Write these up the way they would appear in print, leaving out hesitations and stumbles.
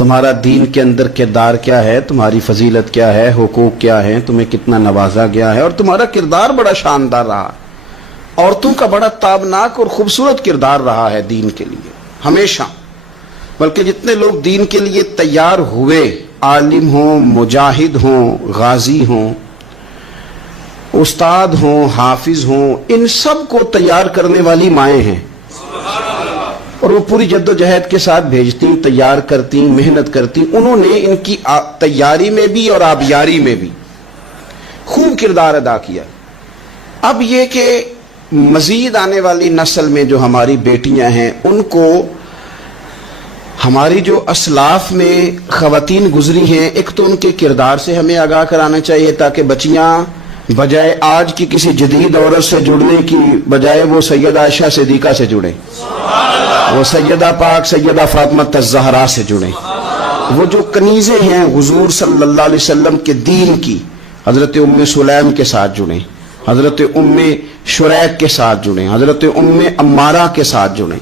تمہارا دین کے اندر کردار کیا ہے، تمہاری فضیلت کیا ہے، حقوق کیا ہے، تمہیں کتنا نوازا گیا ہے، اور تمہارا کردار بڑا شاندار رہا، عورتوں کا بڑا تابناک اور خوبصورت کردار رہا ہے دین کے لیے ہمیشہ۔ بلکہ جتنے لوگ دین کے لیے تیار ہوئے، عالم ہوں، مجاہد ہوں، غازی ہوں، استاد ہوں، حافظ ہوں، ان سب کو تیار کرنے والی مائیں ہیں، اور وہ پوری جد و جہد کے ساتھ بھیجتی، تیار کرتی، محنت کرتی۔ انہوں نے ان کی تیاری میں بھی اور آبیاری میں بھی خوب کردار ادا کیا۔ اب یہ کہ مزید آنے والی نسل میں جو ہماری بیٹیاں ہیں، ان کو ہماری جو اسلاف میں خواتین گزری ہیں، ایک تو ان کے کردار سے ہمیں آگاہ کرانا چاہیے، تاکہ بچیاں بجائے آج کی کسی جدید عورت سے جڑنے کی بجائے وہ سیدہ عائشہ صدیقہ سے جڑیں، وہ سیدہ پاک سیدہ فاطمہ الزہرا سے جڑیں، وہ جو کنیزیں ہیں حضور صلی اللہ علیہ وسلم کے دین کی، حضرت ام سلیم کے ساتھ جڑیں، حضرت ام شریک کے ساتھ جڑیں، حضرت ام عمارہ کے ساتھ جڑیں،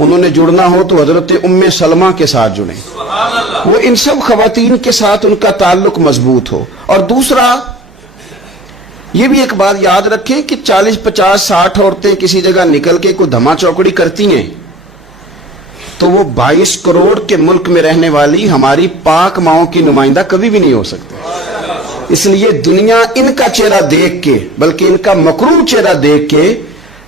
انہوں نے جڑنا ہو تو حضرت ام سلمہ کے ساتھ جڑیں، وہ ان سب خواتین کے ساتھ ان کا تعلق مضبوط ہو۔ اور دوسرا یہ بھی ایک بات یاد رکھیں کہ 40 50 60 عورتیں کسی جگہ نکل کے کوئی دھما چوکڑی کرتی ہیں تو وہ 22 کروڑ کے ملک میں رہنے والی ہماری پاک ماؤں کی نمائندہ کبھی بھی نہیں ہو سکتے۔ اس لیے دنیا ان کا چہرہ دیکھ کے، بلکہ ان کا مکروہ چہرہ دیکھ کے،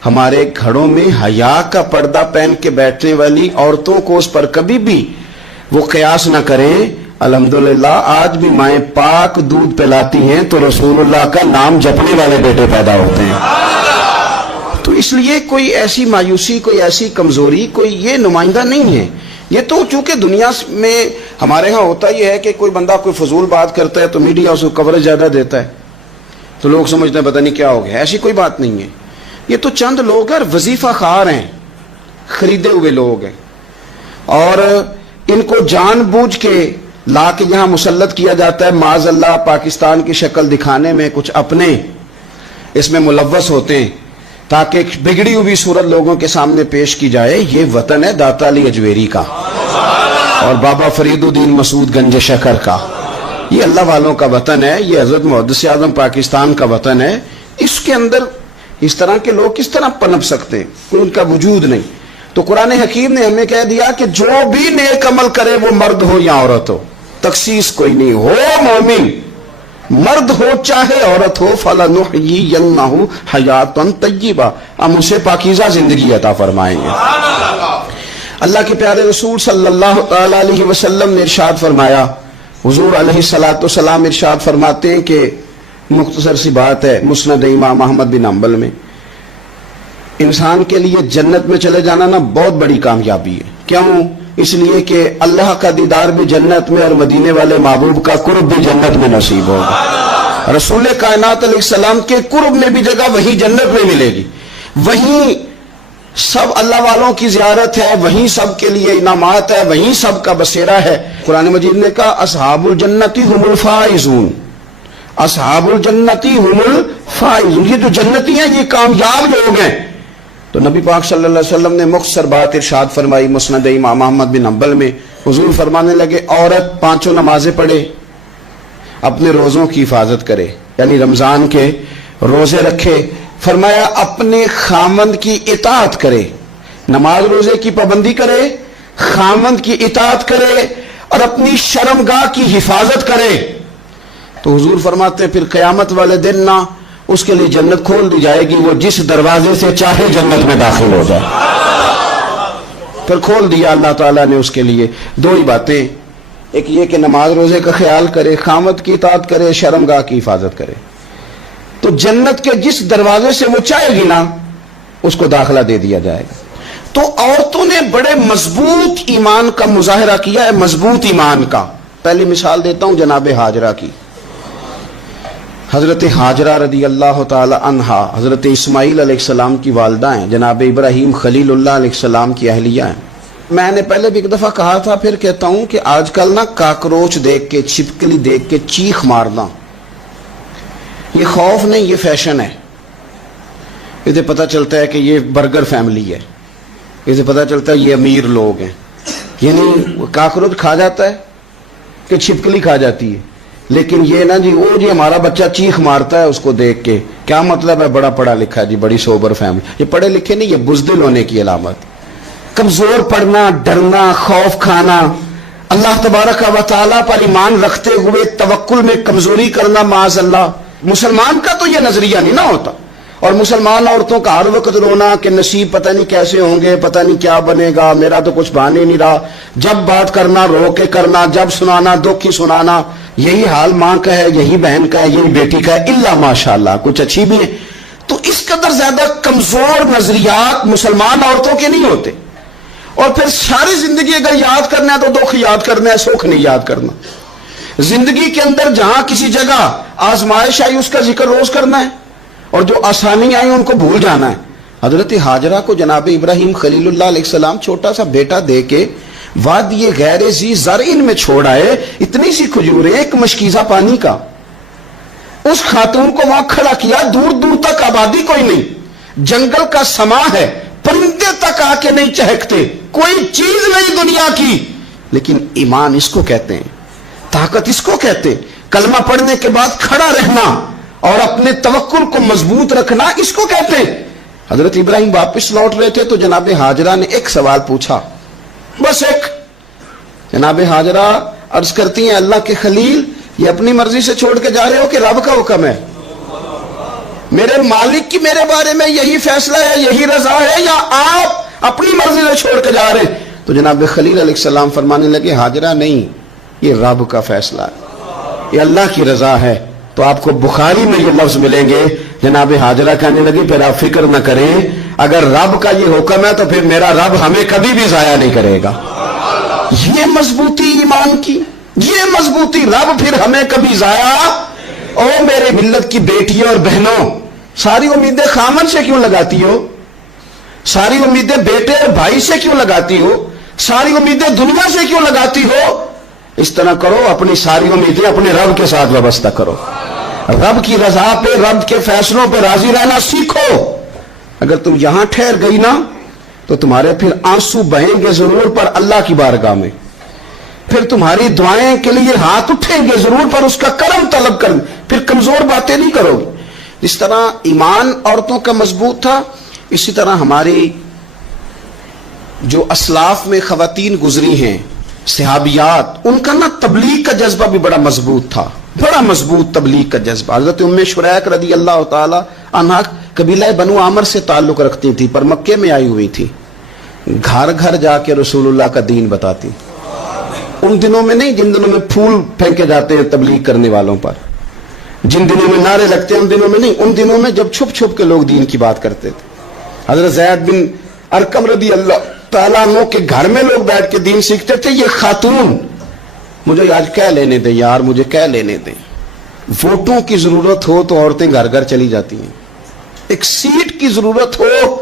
ہمارے گھروں میں حیا کا پردہ پہن کے بیٹھنے والی عورتوں کو اس پر کبھی بھی وہ قیاس نہ کریں۔ الحمدللہ آج بھی مائیں پاک دودھ پلاتی ہیں تو رسول اللہ کا نام جپنے والے بیٹے پیدا ہوتے ہیں۔ تو اس لیے کوئی ایسی مایوسی، کوئی ایسی کمزوری، کوئی یہ نمائندہ نہیں ہے۔ یہ تو چونکہ دنیا میں ہمارے ہاں ہوتا یہ ہے کہ کوئی بندہ کوئی فضول بات کرتا ہے تو میڈیا اس کو کوریج زیادہ دیتا ہے، تو لوگ سمجھتے ہیں پتہ نہیں کیا ہو گیا۔ ایسی کوئی بات نہیں ہے، یہ تو چند لوگ ہیں، وظیفہ خار ہیں، خریدے ہوئے لوگ ہیں، اور ان کو جان بوجھ کے لا کے یہاں مسلط کیا جاتا ہے۔ معاذ اللہ پاکستان کی شکل دکھانے میں کچھ اپنے اس میں ملوث ہوتے ہیں تاکہ بگڑی ہوئی صورت لوگوں کے سامنے پیش کی جائے۔ یہ وطن ہے داتا علی اجویری کا اور بابا فرید الدین مسعود گنج شکر کا، یہ اللہ والوں کا وطن ہے، یہ حضرت محدث اعظم پاکستان کا وطن ہے۔ اس کے اندر اس طرح کے لوگ کس طرح پنپ سکتے ہیں؟ کوئی ان کا وجود نہیں۔ تو قرآن حکیم نے ہمیں کہہ دیا کہ جو بھی نیک عمل کرے وہ مرد ہو یا عورت ہو، تخصیص کوئی نہیں، ہو مومن، مرد ہو چاہے عورت ہو، فَلَنُحْيِيَنَّهُ حَيَاةً طَيِّبَةً، ہم اسے پاکیزہ زندگی عطا فرمائیں گے۔ اللہ کے پیارے رسول صلی اللہ تعالی علیہ وسلم نے ارشاد فرمایا، حضور علیہ السلام ارشاد فرماتے ہیں کہ مختصر سی بات ہے، مسند امام احمد بن حنبل میں، انسان کے لیے جنت میں چلے جانا نا بہت بڑی کامیابی ہے۔ کیوں؟ اس لیے کہ اللہ کا دیدار بھی جنت میں اور مدینے والے محبوب کا قرب بھی جنت میں نصیب ہوگا۔ رسول کائنات علیہ السلام کے قرب میں بھی جگہ وہی جنت میں ملے گی، وہیں سب اللہ والوں کی زیارت ہے، وہیں سب کے لیے انعامات ہے، وہیں سب کا بسیرا ہے۔ قرآن مجید نے کہا اصحاب الجنتی هم الفائزون، اصحاب الجنتی هم الفائزون، یہ جو جنتی ہیں یہ کامیاب لوگ ہیں۔ تو نبی پاک صلی اللہ علیہ وسلم نے مختصر بات ارشاد فرمائی مسند امام احمد بن حنبل میں، حضور فرمانے لگے عورت 5 نمازیں پڑھے، اپنے روزوں کی حفاظت کرے، یعنی رمضان کے روزے رکھے، فرمایا اپنے خامند کی اطاعت کرے، نماز روزے کی پابندی کرے، خامند کی اطاعت کرے اور اپنی شرمگاہ کی حفاظت کرے، تو حضور فرماتے ہیں پھر قیامت والے دن نہ اس کے لیے جنت کھول دی جائے گی، وہ جس دروازے سے چاہے جنت میں داخل ہو جائے۔ پھر کھول دیا اللہ تعالیٰ نے اس کے لیے۔ 2 ہی باتیں، ایک یہ کہ نماز روزے کا خیال کرے، خامد کی اطاعت کرے، شرمگاہ کی حفاظت کرے، تو جنت کے جس دروازے سے وہ چاہے گی نا اس کو داخلہ دے دیا جائے گا۔ تو عورتوں نے بڑے مضبوط ایمان کا مظاہرہ کیا ہے، مضبوط ایمان کا۔ پہلی مثال دیتا ہوں جناب ہاجرہ کی۔ حضرت ہاجرہ رضی اللہ تعالی عنہا حضرت اسماعیل علیہ السلام کی والدہ ہیں، جناب ابراہیم خلیل اللہ علیہ السلام کی اہلیہ ہیں۔ میں نے پہلے بھی ایک دفعہ کہا تھا، پھر کہتا ہوں کہ آج کل نا کاکروچ دیکھ کے، چھپکلی دیکھ کے چیخ مارنا یہ خوف نہیں، یہ فیشن ہے۔ اسے پتہ چلتا ہے کہ یہ برگر فیملی ہے، اسے پتہ چلتا ہے یہ امیر لوگ ہیں، یعنی کاکروچ کھا جاتا ہے کہ چھپکلی کھا جاتی ہے، لیکن یہ نا جی وہ جی ہمارا بچہ چیخ مارتا ہے اس کو دیکھ کے، کیا مطلب ہے بڑا پڑھا لکھا ہے جی، بڑی سوبر فیملی. یہ پڑھے لکھے نہیں، یہ بزدل ہونے کی علامت. کمزور پڑھنا، ڈرنا، خوف کھانا، اللہ تبارک و تعالیٰ پر ایمان رکھتے ہوئے توکل میں کمزوری کرنا، معاذ اللہ. مسلمان کا تو یہ نظریہ نہیں نہ ہوتا. اور مسلمان عورتوں کا ہر وقت رونا کہ نصیب پتہ نہیں کیسے ہوں گے، پتہ نہیں کیا بنے گا، میرا تو کچھ بان ہی نہیں رہا. جب بات کرنا رو کے کرنا، جب سنانا دکھ ہی سنانا. یہی حال ماں کا ہے، یہی بہن کا ہے، یہی بیٹی کا ہے، الا ماشاءاللہ کچھ اچھی بھی ہے. تو اس قدر زیادہ کمزور نظریات مسلمان عورتوں کے نہیں ہوتے. اور پھر ساری زندگی اگر یاد کرنا ہے تو دکھ یاد کرنا ہے، سکھ نہیں یاد کرنا. زندگی کے اندر جہاں کسی جگہ آزمائش آئی اس کا ذکر روز کرنا ہے، اور جو آسانی آئی ان کو بھول جانا ہے. حضرت ہاجرہ کو جناب ابراہیم خلیل اللہ علیہ السلام چھوٹا سا بیٹا دے کے وادی غیر ذی زرعین میں چھوڑ آئے. اتنی سی کھجوریں، ایک مشکیزہ پانی کا. اس خاتون کو وہاں کھڑا کیا، دور دور تک آبادی کوئی نہیں، جنگل کا سما ہے، پرندے تک آ کے نہیں چہکتے، کوئی چیز نہیں دنیا کی. لیکن ایمان اس کو کہتے ہیں، طاقت اس کو کہتے ہیں. کلمہ پڑھنے کے بعد کھڑا رہنا اور اپنے توکل کو مضبوط رکھنا اس کو کہتے ہیں. حضرت ابراہیم واپس لوٹ رہے تھے تو جناب ہاجرہ نے ایک سوال پوچھا، بس ایک. جناب ہاجرہ عرض کرتی ہیں اللہ کے خلیل، یہ اپنی مرضی سے چھوڑ کے جا رہے ہو کہ رب کا حکم ہے؟ میرے مالک کی میرے بارے میں یہی فیصلہ ہے، یہی رضا ہے، یا آپ اپنی مرضی سے چھوڑ کے جا رہے ہیں؟ تو جناب خلیل علیہ السلام فرمانے لگے ہاجرہ نہیں، یہ رب کا فیصلہ ہے، یہ اللہ کی رضا ہے. تو آپ کو بخاری میں یہ لفظ ملیں گے. جناب ہاجرہ کہنے لگی پھر آپ فکر نہ کریں، اگر رب کا یہ حکم ہے تو پھر میرا رب ہمیں کبھی بھی ضائع نہیں کرے گا. یہ مضبوطی ایمان کی، یہ مضبوطی، رب پھر ہمیں کبھی ضائع. او میرے ملت کی بیٹیوں اور بہنوں، ساری امیدیں خامن سے کیوں لگاتی ہو؟ ساری امیدیں بیٹے اور بھائی سے کیوں لگاتی ہو؟ ساری امیدیں دنیا سے کیوں لگاتی ہو؟ اس طرح کرو، اپنی ساری امیدیں اپنے رب کے ساتھ وابستہ کرو. رب کی رضا پہ، رب کے فیصلوں پہ راضی رہنا سیکھو. اگر تم یہاں ٹھہر گئی نا تو تمہارے پھر آنسو بہیں گے ضرور پر اللہ کی بارگاہ میں، پھر تمہاری دعائیں کے لیے ہاتھ اٹھیں گے ضرور پر اس کا کرم طلب کر، پھر کمزور باتیں نہیں کرو گی. جس طرح ایمان عورتوں کا مضبوط تھا، اسی طرح ہماری جو اسلاف میں خواتین گزری ہیں صحابیات، ان کا نا تبلیغ کا جذبہ بھی بڑا مضبوط تھا، بڑا مضبوط تبلیغ کا جذبہ. حضرت ام شریک رضی اللہ تعالی عنہا قبیلہ بنو عامر سے تعلق رکھتی تھی، پر مکے میں آئی ہوئی تھی. گھر گھر جا کے رسول اللہ کا دین بتاتی. ان دنوں میں نہیں جن دنوں میں پھول پھینکے جاتے ہیں تبلیغ کرنے والوں پر، جن دنوں میں نعرے لگتے ہیں ان دنوں میں نہیں، ان دنوں میں جب چھپ چھپ کے لوگ دین کی بات کرتے تھے. حضرت زید بن ارقم رضی اللہ تعالیٰ عنہ کے گھر میں لوگ بیٹھ کے دین سیکھتے تھے. یہ خاتون، مجھے آج کہہ لینے دیں یار، مجھے کہہ لینے دیں. ووٹوں کی ضرورت ہو تو عورتیں گھر گھر چلی جاتی ہیں، ایک سیٹ کی ضرورت ہو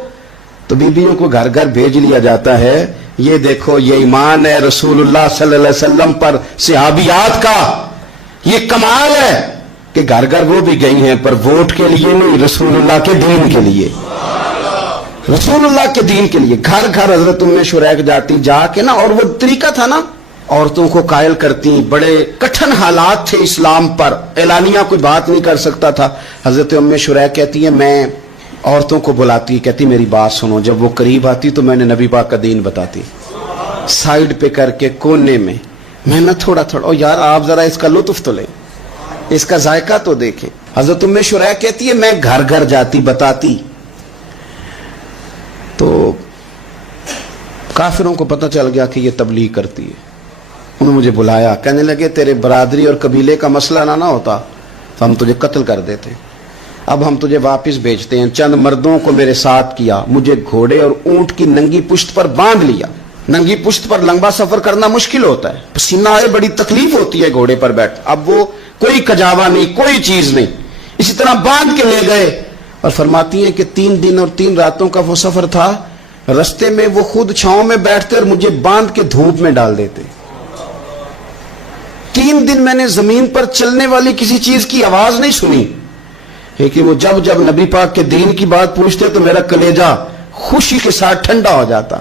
تو بیویوں کو گھر گھر بھیج لیا جاتا ہے. یہ دیکھو، یہ ایمان ہے رسول اللہ صلی اللہ علیہ وسلم پر صحابیات کا. یہ کمال ہے کہ گھر گھر وہ بھی گئی ہیں، پر ووٹ کے لیے نہیں، رسول اللہ کے دین کے لیے، رسول اللہ کے دین کے لیے. گھر گھر حضرت ام شریک جاتی، جا کے نا، اور وہ طریقہ تھا نا، عورتوں کو قائل کرتی. بڑے کٹھن حالات تھے اسلام پر، اعلانیہ کوئی بات نہیں کر سکتا تھا. حضرت ام شریک کہتی ہے میں عورتوں کو بلاتی، کہتی میری بات سنو. جب وہ قریب آتی تو میں نے نبی پاک کا دین بتاتی، سائیڈ پہ کر کے کونے میں نہ تھوڑا تھوڑا. او یار آپ ذرا اس کا لطف تو لیں، اس کا ذائقہ تو دیکھیں. حضرت ام شریک کہتی ہے میں گھر گھر جاتی بتاتی. تو کافروں کو پتہ چل گیا کہ یہ تبلیغ کرتی ہے. انہوں نے مجھے بلایا، کہنے لگے تیرے برادری اور قبیلے کا مسئلہ نہ ہوتا تو ہم تجھے قتل کر دیتے. اب ہم تجھے واپس بھیجتے ہیں. چند مردوں کو میرے ساتھ کیا، مجھے گھوڑے اور اونٹ کی ننگی پشت پر باندھ لیا. ننگی پشت پر لمبا سفر کرنا مشکل ہوتا ہے، پسینہ آئے، بڑی تکلیف ہوتی ہے گھوڑے پر بیٹھ. اب وہ کوئی کجاوا نہیں، کوئی چیز نہیں، اسی طرح باندھ کے لے گئے. اور فرماتی ہیں کہ 3 دن اور 3 راتوں کا وہ سفر تھا. رستے میں وہ خود چھاؤں میں بیٹھتے اور مجھے باندھ کے دھوپ میں ڈال دیتے. 3 دن میں نے زمین پر چلنے والی کسی چیز کی آواز نہیں سنی. لیکن وہ جب جب نبی پاک کے دین کی بات پوچھتے تو میرا کلیجہ خوشی کے ساتھ ٹھنڈا ہو جاتا.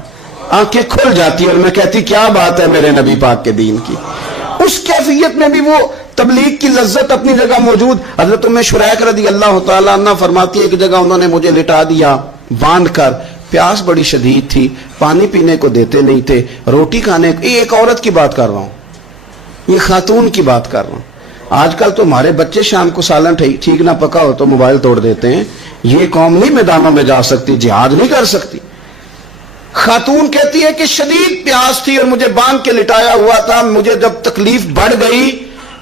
آنکھیں کھل جاتی اور میں کہتی کیا بات ہے میرے نبی پاک کے دین کی. اس کیفیت میں بھی وہ تبلیغ کی لذت اپنی جگہ موجود. حضرت ام شریک رضی اللہ تعالیٰ عنہ فرماتی ہے ایک جگہ انہوں نے مجھے لٹا دیا باندھ کر, پیاس بڑی شدید تھی, پانی پینے کو دیتے نہیں تھے, روٹی کھانے کو. یہ ایک عورت کی بات کر رہا ہوں, یہ خاتون کی بات کر رہا ہوں. آج کل تو ہمارے بچے شام کو سالن ٹھیک نہ پکا ہو تو موبائل توڑ دیتے ہیں. یہ قوم نہیں میدانوں میں جا سکتی, جہاد نہیں کر سکتی. خاتون کہتی ہے کہ شدید پیاس تھی اور مجھے باندھ کے لٹایا ہوا تھا. مجھے جب تکلیف بڑھ گئی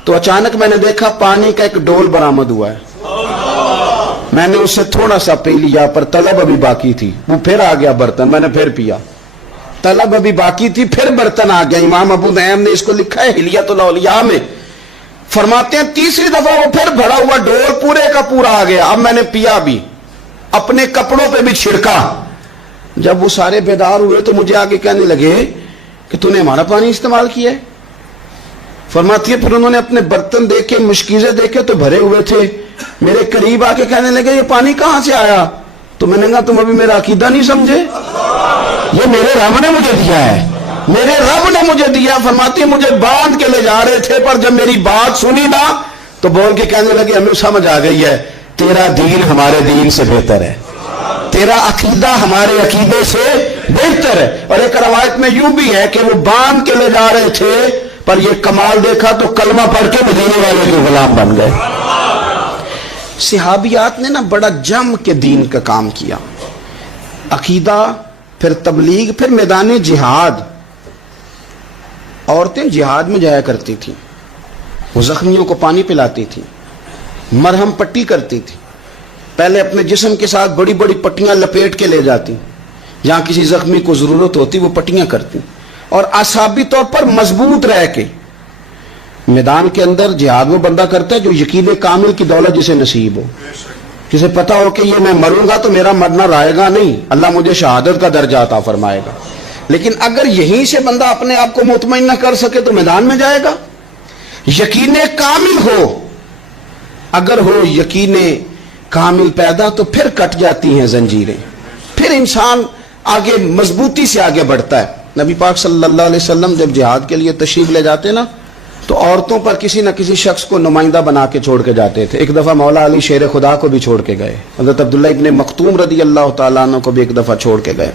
تو اچانک میں نے دیکھا پانی کا ایک ڈول برآمد ہوا ہے. میں نے اس سے تھوڑا سا پی لیا, پر طلب ابھی باقی تھی. وہ پھر آ گیا برتن, میں نے پھر پیا. طلب ابھی باقی تھی, پھر برتن آ گیا. امام ابو نعیم نے اس کو لکھا ہے حلیۃ الاولیاء میں, فرماتے ہیں تیسری دفعہ وہ پھر بھرا ہوا ڈول پورے کا پورا آ گیا. اب میں نے پیا بھی, اپنے کپڑوں پہ بھی چھڑکا. جب وہ سارے بیدار ہوئے تو مجھے آگے کہنے لگے کہ تو نے ہمارا پانی استعمال کیا ہے. فرماتی ہے پھر انہوں نے اپنے برتن دیکھے, مشکیزیں دیکھے تو بھرے ہوئے تھے. میرے قریب آ کے کہنے لگے یہ پانی کہاں سے آیا؟ تو میں نے کہا تم ابھی میرا عقیدہ نہیں سمجھے, یہ میرے رب نے مجھے دیا ہے, میرے رب نے مجھے دیا. فرماتی ہے مجھے باندھ کے لے جا رہے تھے, پر جب میری بات سنی نا تو بول کے کہنے لگے ہمیں سمجھ آ گئی ہے تیرا دین ہمارے دین سے بہتر ہے, تیرا عقیدہ ہمارے عقیدے سے بہتر ہے. اور ایک روایت میں یوں بھی ہے کہ وہ باندھ کے لے جا رہے تھے, پر یہ کمال دیکھا تو کلمہ پڑھ کے مدینے والے کے غلام بن گئے. صحابیات نے نا بڑا جم کے دین کا کام کیا. عقیدہ, پھر تبلیغ, پھر میدان جہاد. عورتیں جہاد میں جایا کرتی تھیں, وہ زخمیوں کو پانی پلاتی تھیں, مرہم پٹی کرتی تھی. پہلے اپنے جسم کے ساتھ بڑی بڑی پٹیاں لپیٹ کے لے جاتی, جہاں کسی زخمی کو ضرورت ہوتی وہ پٹیاں کرتی. اور اعصابی طور پر مضبوط رہ کے میدان کے اندر جہاد وہ بندہ کرتا ہے جو یقین کامل کی دولت جسے نصیب ہو, جسے پتا ہو کہ یہ میں مروں گا تو میرا مرنا رائے گا نہیں, اللہ مجھے شہادت کا درجہ عطا فرمائے گا. لیکن اگر یہیں سے بندہ اپنے آپ کو مطمئن نہ کر سکے تو میدان میں جائے گا. یقین کامل ہو, اگر ہو یقین کامل پیدا تو پھر کٹ جاتی ہیں زنجیریں, پھر انسان آگے مضبوطی سے آگے بڑھتا ہے. نبی پاک صلی اللہ علیہ وسلم جب جہاد کے لیے تشریف لے جاتے نا تو عورتوں پر کسی نہ کسی شخص کو نمائندہ بنا کے چھوڑ کے جاتے تھے. ایک دفعہ مولا علی شیر خدا کو بھی چھوڑ کے گئے, حضرت عبداللہ ابن مختوم رضی اللہ تعالیٰ عنہ کو بھی ایک دفعہ چھوڑ کے گئے.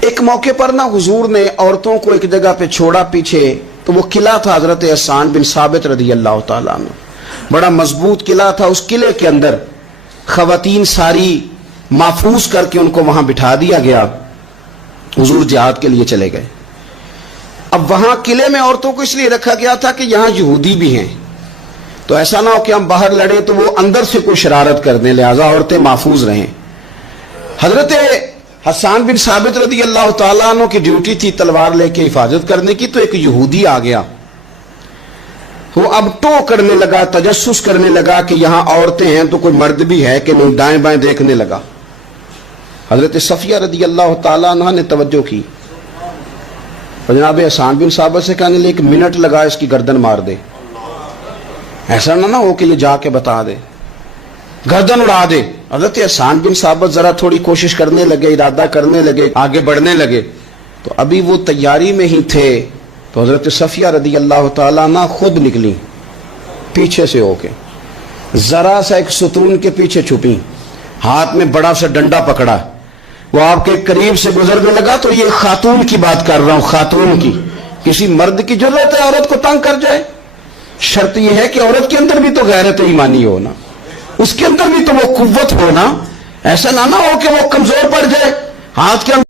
ایک موقع پر نا حضور نے عورتوں کو ایک جگہ پہ چھوڑا پیچھے, تو وہ قلعہ تھا حضرت حسان بن ثابت رضی اللہ تعالیٰ عنہ, بڑا مضبوط قلعہ تھا. اس قلعے کے اندر خواتین ساری محفوظ کر کے ان کو وہاں بٹھا دیا گیا. حضور جہاد کے لیے چلے گئے. اب وہاں قلعے میں عورتوں کو اس لیے رکھا گیا تھا کہ یہاں یہودی بھی ہیں, تو ایسا نہ ہو کہ ہم باہر لڑیں تو وہ اندر سے کوئی شرارت کر دیں, لہٰذا عورتیں محفوظ رہیں. حضرت حسان بن ثابت رضی اللہ تعالیٰ عنہ کی ڈیوٹی تھی تلوار لے کے حفاظت کرنے کی, تو ایک یہودی آ گیا. وہ اب ٹو کرنے لگا, تجسس کرنے لگا کہ یہاں عورتیں ہیں تو کوئی مرد بھی ہے کہ نہیں, دائیں بائیں دیکھنے لگا. حضرت صفیہ رضی اللہ تعالیٰ عنہ نے توجہ کی, جناب حسان بن ثابت سے کہنے لے 1 منٹ لگا اس کی گردن مار دے, ایسا نہ ہو کہ یہ جا کے بتا دے, گردن اڑا دے. حضرت حسان بن ثابت ذرا تھوڑی کوشش کرنے لگے, ارادہ کرنے لگے, آگے بڑھنے لگے. تو ابھی وہ تیاری میں ہی تھے تو حضرت صفیہ رضی اللہ تعالیٰ عنہ خود نکلی پیچھے سے ہو کے, ذرا سا ایک ستون کے پیچھے چھپی, ہاتھ میں بڑا سا ڈنڈا پکڑا. وہ آپ کے قریب سے گزرنے لگا. تو یہ خاتون کی بات کر رہا ہوں, خاتون کی. کسی مرد کی ضرورت ہے عورت کو تنگ کر جائے؟ شرط یہ ہے کہ عورت کے اندر بھی تو غیرت ایمانی ہو نا, اس کے اندر بھی تو وہ قوت ہو نا. ایسا نہ ہو کہ وہ کمزور پڑ جائے, ہاتھ کے اندر